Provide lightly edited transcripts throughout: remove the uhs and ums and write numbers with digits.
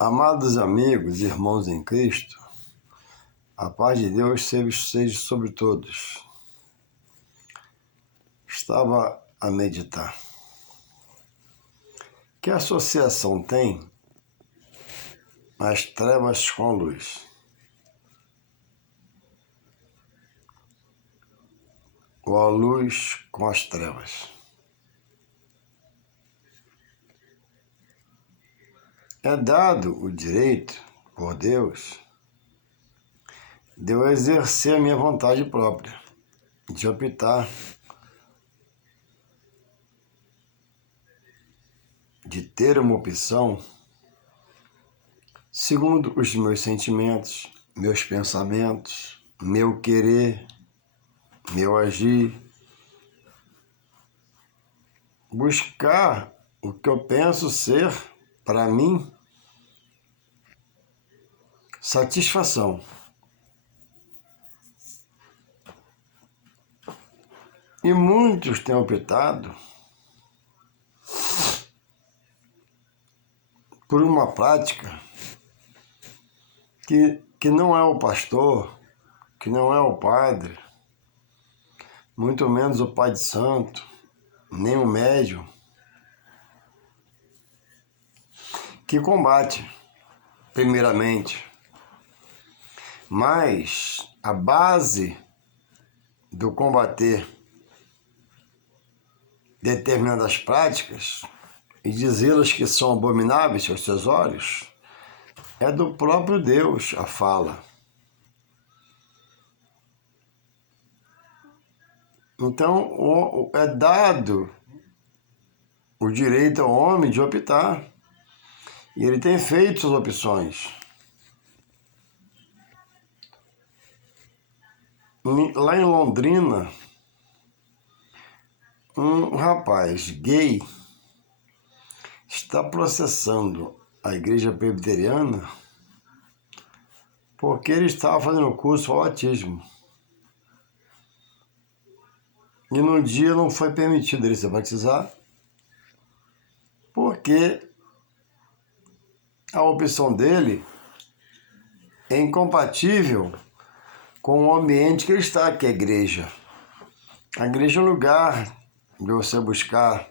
Amados amigos, irmãos em Cristo, a paz de Deus seja sobre todos. Estava a meditar. Que associação tem as trevas com a luz? Ou a luz com as trevas? É dado o direito, por Deus, de eu exercer a minha vontade própria, de optar, de ter uma opção segundo os meus sentimentos, meus pensamentos, meu querer, meu agir, buscar o que eu penso ser, para mim, satisfação. E muitos têm optado por uma prática que não é o pastor, que não é o padre, muito menos o pai de santo, nem o médium, que combate, primeiramente. Mas a base do combater determinadas práticas e dizê-las que são abomináveis aos seus olhos é do próprio Deus a fala. Então, é dado o direito ao homem de optar. E ele tem feito suas opções. Lá em Londrina, um rapaz gay está processando a igreja presbiteriana porque ele estava fazendo curso ao batismo. E no dia não foi permitido ele se batizar, porque a opção dele é incompatível com o ambiente que ele está, que é a igreja. A igreja é um lugar de você buscar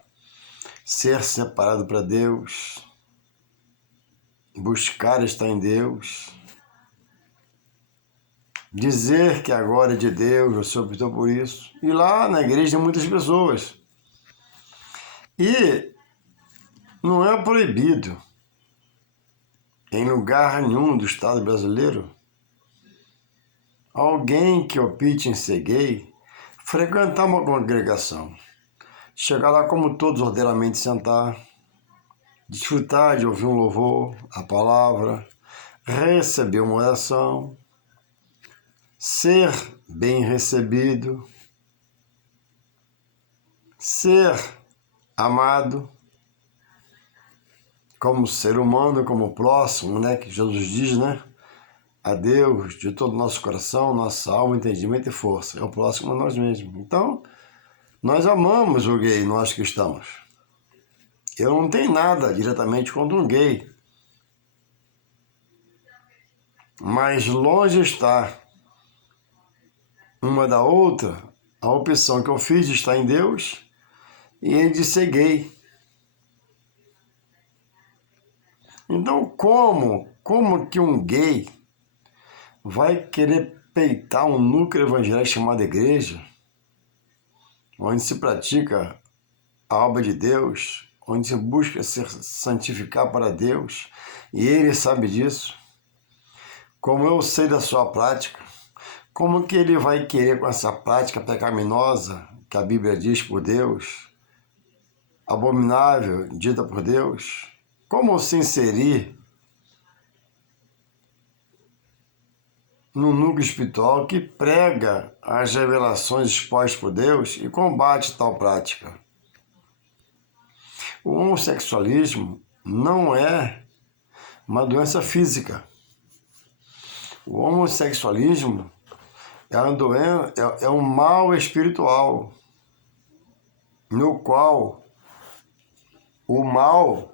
ser separado para Deus, buscar estar em Deus, dizer que agora é de Deus, você optou por isso. E lá na igreja tem muitas pessoas. E não é proibido, em lugar nenhum do Estado brasileiro, alguém que opte em ser gay frequentar uma congregação, chegar lá como todos ordeiramente sentar, desfrutar de ouvir um louvor, a palavra, receber uma oração, ser bem recebido, ser amado como ser humano, como próximo, né? Que Jesus diz, né? A Deus de todo o nosso coração, nossa alma, entendimento e força. É o próximo a nós mesmos. Então, nós amamos o gay, nós cristãos. Eu não tenho nada diretamente contra um gay. Mas longe está uma da outra a opção que eu fiz de estar em Deus e de ser gay. Então, como que um gay vai querer peitar um núcleo evangélico chamado igreja, onde se pratica a obra de Deus, onde se busca se santificar para Deus, e ele sabe disso? Como eu sei da sua prática, como que ele vai querer com essa prática pecaminosa, que a Bíblia diz por Deus, abominável, dita por Deus, como se inserir no núcleo espiritual que prega as revelações expostas por Deus e combate tal prática? O homossexualismo não é uma doença física. O homossexualismo é uma doença, é um mal espiritual, no qual o mal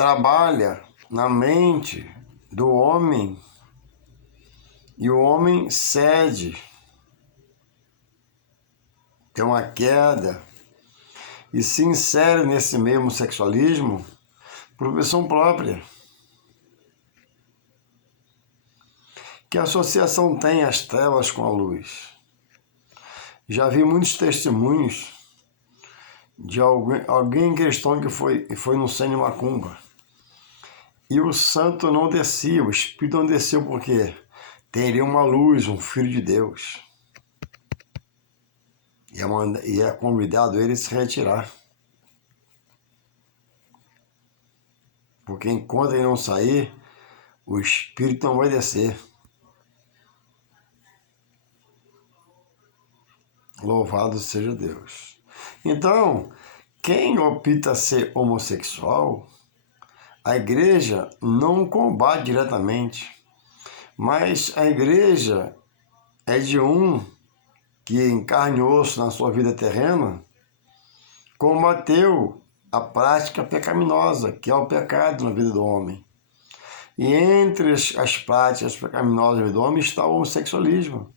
trabalha na mente do homem e o homem cede, tem uma queda e se insere nesse mesmo sexualismo por opção própria. Que associação tem as trevas com a luz? Já vi muitos testemunhos de alguém em questão que foi no centro de macumba. E o santo não descia, o espírito não desceu porque teria uma luz, um filho de Deus. E é convidado ele a se retirar. Porque enquanto ele não sair, o espírito não vai descer. Louvado seja Deus. Então, quem opta ser homossexual, a igreja não combate diretamente, mas a igreja é de um que em carne e osso na sua vida terrena combateu a prática pecaminosa, que é o pecado na vida do homem. E entre as práticas pecaminosas na vida do homem está o homossexualismo.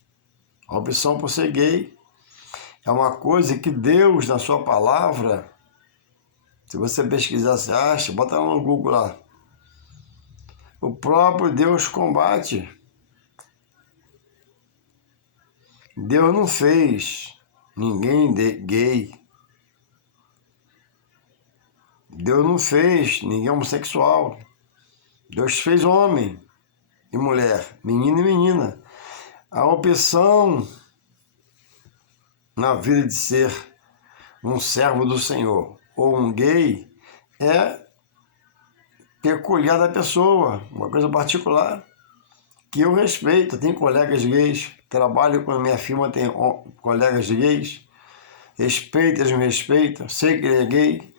A opção por ser gay é uma coisa que Deus, na sua palavra, se você pesquisar, você acha, bota lá no Google lá. O próprio Deus combate. Deus não fez ninguém gay. Deus não fez ninguém homossexual. Deus fez homem e mulher, menino e menina. A opção na vida de ser um servo do Senhor ou um gay é peculiar da pessoa, uma coisa particular, que eu respeito. Tenho colegas gays, trabalho com a minha firma, tem colegas gays, respeito, eles me respeitam, sei que ele é gay,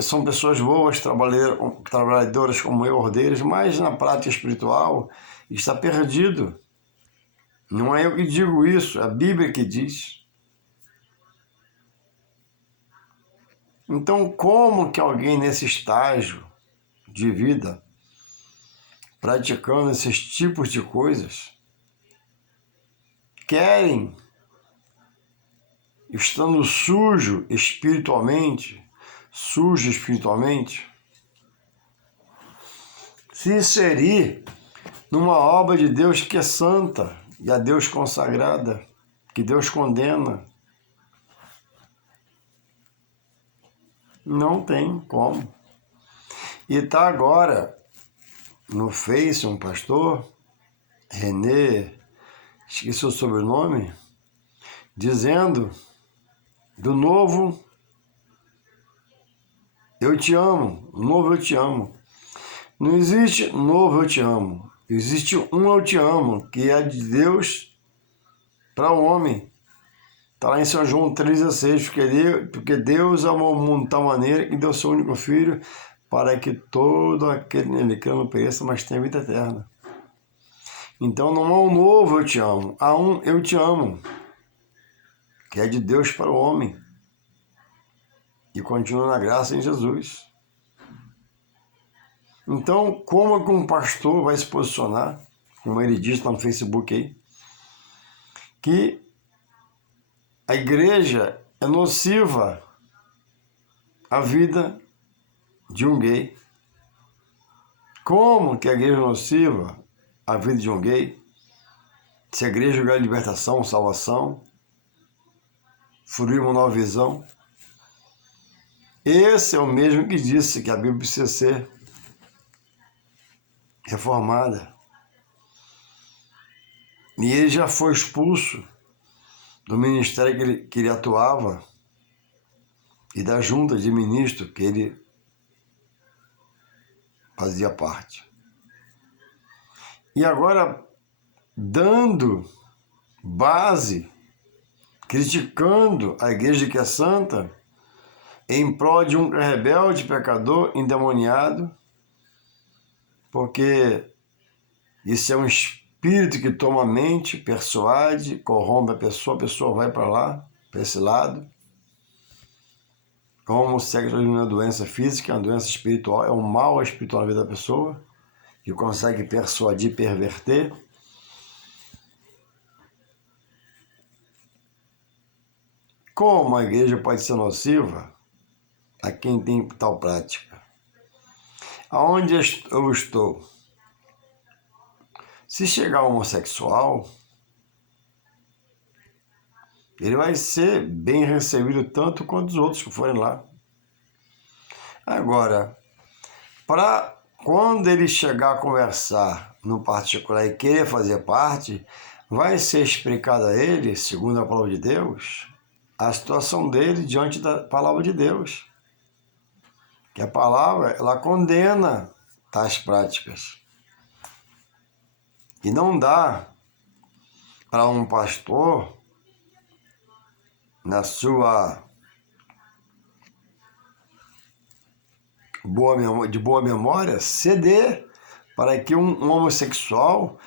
são pessoas boas, trabalhadoras como eu, ordeiras, mas na prática espiritual está perdido. Não é eu que digo isso, é a Bíblia que diz. Então, como que alguém nesse estágio de vida, praticando esses tipos de coisas, querem, estando sujo espiritualmente, se inserir numa obra de Deus que é santa e a Deus consagrada, que Deus condena? Não tem como. E está agora no Face um pastor, René, esqueci o sobrenome, dizendo do novo eu te amo, novo eu te amo. Não existe novo eu te amo, existe um eu te amo, que é de Deus para o homem. Está lá em São João 3,16, porque Deus amou o mundo de tal maneira que deu seu único filho para que todo aquele nele que não pereça, mas tenha vida eterna. Então não há um novo eu te amo, há um eu te amo, que é de Deus para o homem e continua na graça em Jesus. Então, como que um pastor vai se posicionar, como ele diz lá no Facebook aí, que a igreja é nociva à vida de um gay? Como que a igreja é nociva à vida de um gay? Se a igreja jogar libertação, salvação, fruir uma nova visão. Esse é o mesmo que disse que a Bíblia precisa ser reformada. E ele já foi expulso do ministério que ele atuava e da junta de ministros que ele fazia parte. E agora, dando base, criticando a igreja que é santa, em prol de um rebelde, pecador, endemoniado, porque isso é um espírito que toma a mente, persuade, corrompe a pessoa vai para lá, para esse lado. O homossexualismo não é doença física, é uma doença espiritual, é um mal espiritual na vida da pessoa, que consegue persuadir, perverter. Como a igreja pode ser nociva a quem tem tal prática? Aonde eu estou? Se chegar um homossexual, ele vai ser bem recebido tanto quanto os outros que forem lá. Agora, para quando ele chegar a conversar no particular e querer fazer parte, vai ser explicado a ele, segundo a palavra de Deus, a situação dele diante da palavra de Deus. Que a palavra, ela condena tais práticas. E não dá para um pastor, na sua de boa memória, ceder para que um homossexual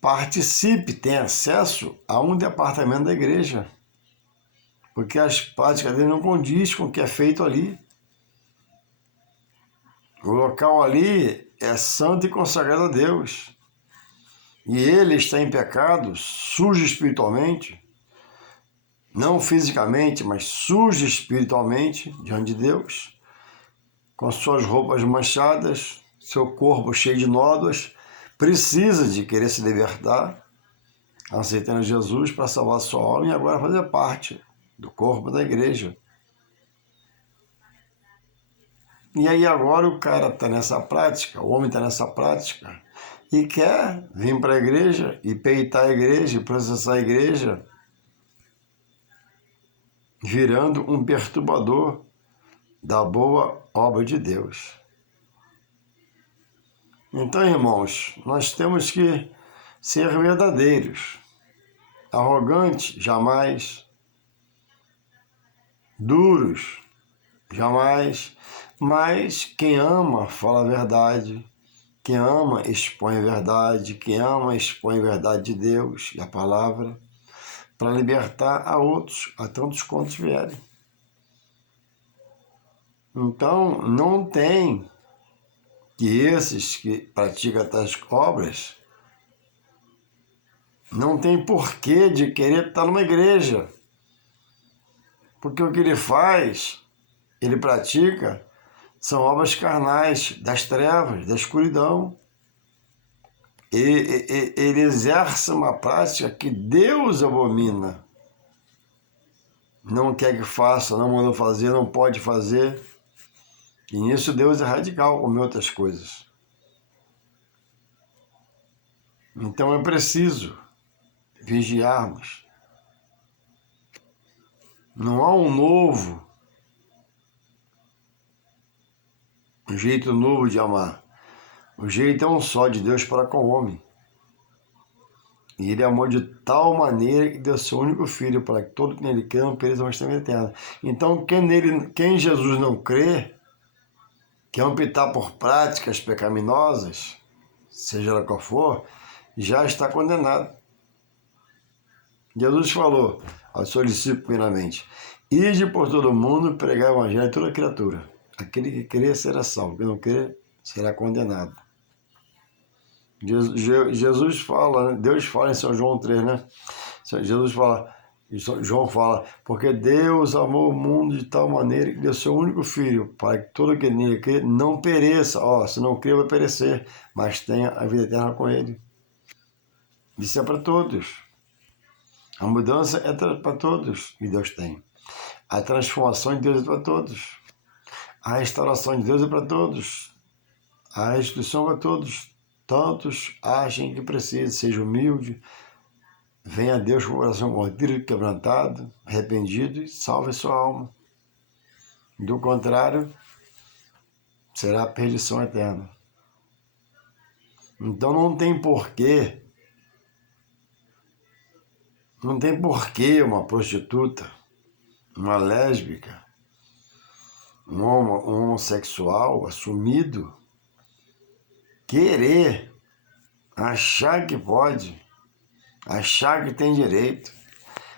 participe, tenha acesso a um departamento da igreja. Porque as práticas dele não condizem com o que é feito ali. O local ali é santo e consagrado a Deus. E ele está em pecado, sujo espiritualmente, não fisicamente, mas sujo espiritualmente diante de Deus, com suas roupas manchadas, seu corpo cheio de nódoas, precisa de querer se libertar, aceitando Jesus para salvar sua alma e agora fazer parte do corpo da igreja. E aí agora o cara está nessa prática, o homem está nessa prática, e quer vir para a igreja e peitar a igreja e processar a igreja, virando um perturbador da boa obra de Deus. Então, irmãos, nós temos que ser verdadeiros, arrogantes, jamais, duros, jamais, mas quem ama fala a verdade, quem ama expõe a verdade, quem ama expõe a verdade de Deus e a palavra, para libertar a outros, a tantos quantos vierem. Então, não tem que esses que praticam tais obras não tem porquê de querer estar numa igreja. Porque o que ele faz, ele pratica, são obras carnais, das trevas, da escuridão. Ele exerce uma prática que Deus abomina. Não quer que faça, não mandou fazer, não pode fazer. E nisso Deus é radical, como em outras coisas. Então é preciso vigiarmos. Não há um jeito novo de amar. O jeito é um só, de Deus para com o homem. E ele amou de tal maneira que deu seu único filho para que todo que nele crê não pereça, mas tenha vida eterna. Então quem em Jesus não crê, quer optar por práticas pecaminosas, seja ela qual for, já está condenado. Jesus falou aos seus discípulos primeiramente: ide por todo mundo pregar o evangelho a toda criatura. Aquele que crê será salvo, quem não crê será condenado. Jesus fala, Deus fala em São João 3, né? Jesus fala, João fala, porque Deus amou o mundo de tal maneira que deu seu único filho, para que todo aquele nele crê não pereça. Se não crê, vai perecer, mas tenha a vida eterna com ele. Isso é para todos. A mudança é para todos que Deus tem. A transformação de Deus é para todos. A restauração de Deus é para todos. A restituição é para todos. Tantos achem que precisa, seja humilde, venha a Deus com o coração contrito, quebrantado, arrependido e salve sua alma. Do contrário, será a perdição eterna. Então não tem porquê uma prostituta, uma lésbica, um homossexual assumido, querer, achar que pode, achar que tem direito,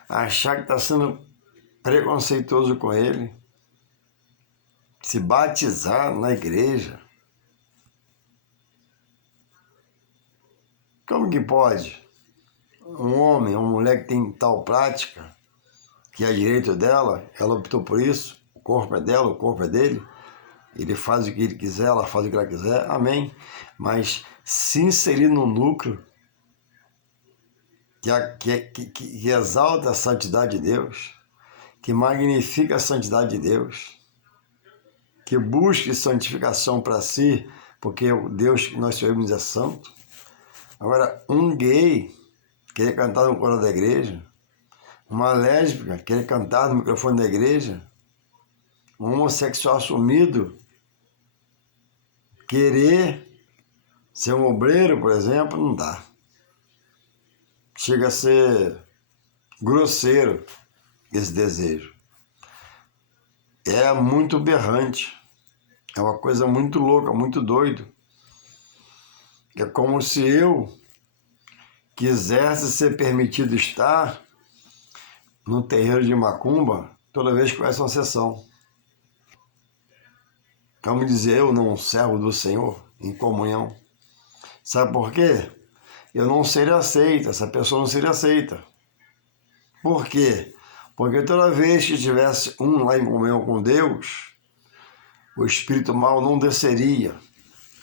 achar que está sendo preconceituoso com ele, se batizar na igreja. Como que pode? Um homem, uma mulher que tem tal prática, que é direito dela, ela optou por isso, o corpo é dela, o corpo é dele, ele faz o que ele quiser, ela faz o que ela quiser, amém. Mas se inserir no núcleo que exalta a santidade de Deus, que magnifica a santidade de Deus, que busque santificação para si, porque o Deus que nós servimos é santo. Agora, um gay querer cantar no coro da igreja, uma lésbica querer cantar no microfone da igreja, um homossexual assumido querer ser um obreiro, por exemplo, não dá. Chega a ser grosseiro esse desejo. É muito berrante. É uma coisa muito louca, muito doido. É como se eu quisesse ser permitido estar no terreiro de macumba toda vez que começa uma sessão. Como dizer eu, não servo do Senhor, em comunhão. Sabe por quê? Eu não seria aceita, essa pessoa não seria aceita. Por quê? Porque toda vez que tivesse um lá em comunhão com Deus, o espírito mal não desceria.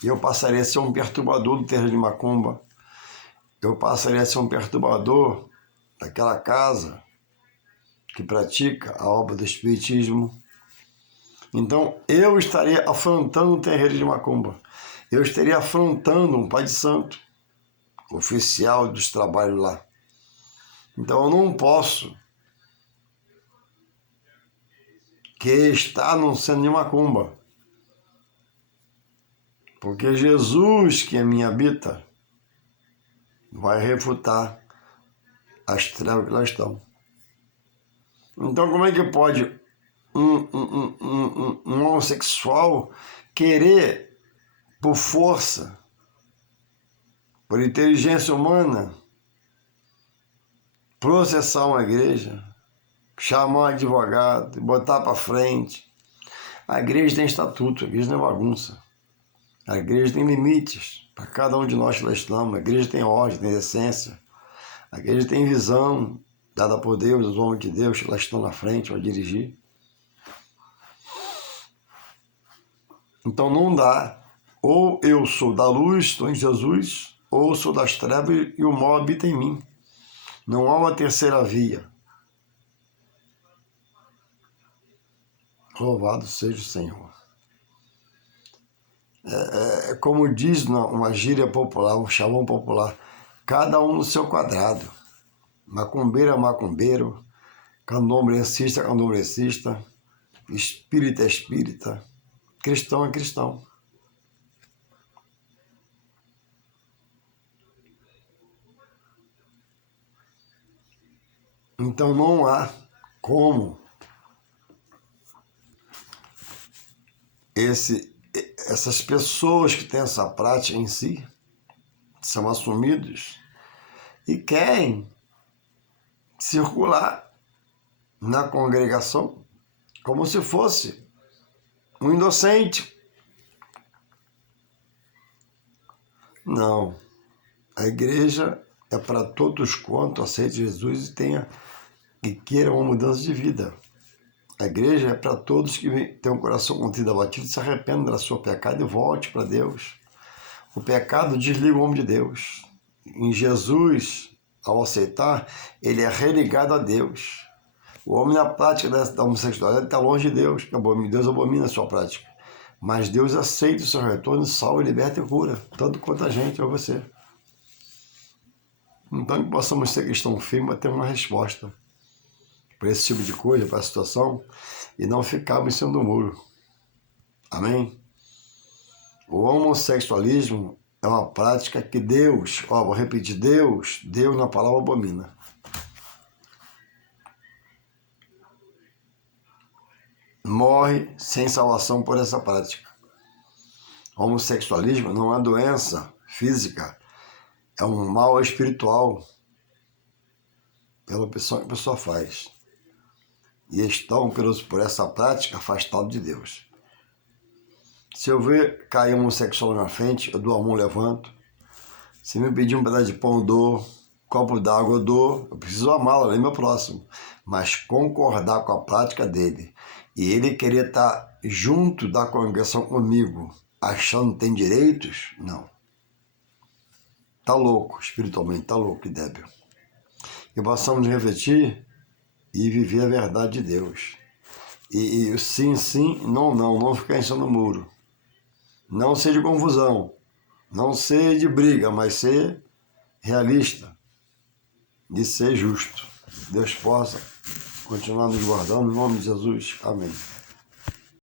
E eu passaria a ser um perturbador do terreiro de macumba. Eu passaria a ser um perturbador daquela casa que pratica a obra do espiritismo. Então, eu estaria afrontando um terreiro de macumba. Eu estaria afrontando um pai de santo, oficial dos trabalhos lá. Então, eu não posso que está num centro de macumba. Porque Jesus, que em mim habita, vai refutar as trevas que lá estão. Então, como é que pode um homossexual querer, por força, por inteligência humana, processar uma igreja, chamar um advogado, botar para frente? A igreja tem estatuto, a igreja não é bagunça. A igreja tem limites para cada um de nós que lá estamos. A igreja tem ordem, tem essência. A igreja tem visão dada por Deus, os homens de Deus que lá estão na frente para dirigir. Então não dá. Ou eu sou da luz, estou em Jesus, ou sou das trevas e o mal habita em mim. Não há uma terceira via. Louvado seja o Senhor. Como diz uma gíria popular, um chavão popular, cada um no seu quadrado. Macumbeiro é macumbeiro, candomblecista é candomblecista, espírita é espírita, cristão é cristão. Então não há como essas pessoas que têm essa prática em si, são assumidos e querem circular na congregação como se fosse um inocente. Não. A igreja é para todos quanto aceitem Jesus e queiram uma mudança de vida. A igreja é para todos que têm um coração contrido e abatido, se arrependam da sua pecado e volte para Deus. O pecado desliga o homem de Deus. Em Jesus, ao aceitar, ele é religado a Deus. O homem na prática da homossexualidade está longe de Deus. Deus abomina a sua prática. Mas Deus aceita o seu retorno, salva, liberta e cura. Tanto quanto a gente, ou você. Então que possamos ser cristãos firmes para ter uma resposta para esse tipo de coisa, para a situação, e não ficarmos em cima do muro. Amém? O homossexualismo é uma prática que Deus, vou repetir, Deus na palavra abomina. Morre sem salvação por essa prática. O homossexualismo não é doença física, é um mal espiritual pela opção que a pessoa faz. E estão, por essa prática, afastados de Deus. Se eu ver cair um homossexual na frente, eu dou a mão, levanto. Se me pedir um pedaço de pão, eu dou. Copo d'água, eu dou. Eu preciso amá-lo, ele é meu próximo. Mas concordar com a prática dele e ele querer estar junto da congregação comigo, achando que tem direitos, não. Tá louco, espiritualmente, tá louco e débil. E possamos refletir e viver a verdade de Deus. E sim, sim, não, não ficar em cima do muro. Não ser de confusão, não ser de briga, mas ser realista e ser justo. Deus possa continuar nos guardando, em nome de Jesus. Amém.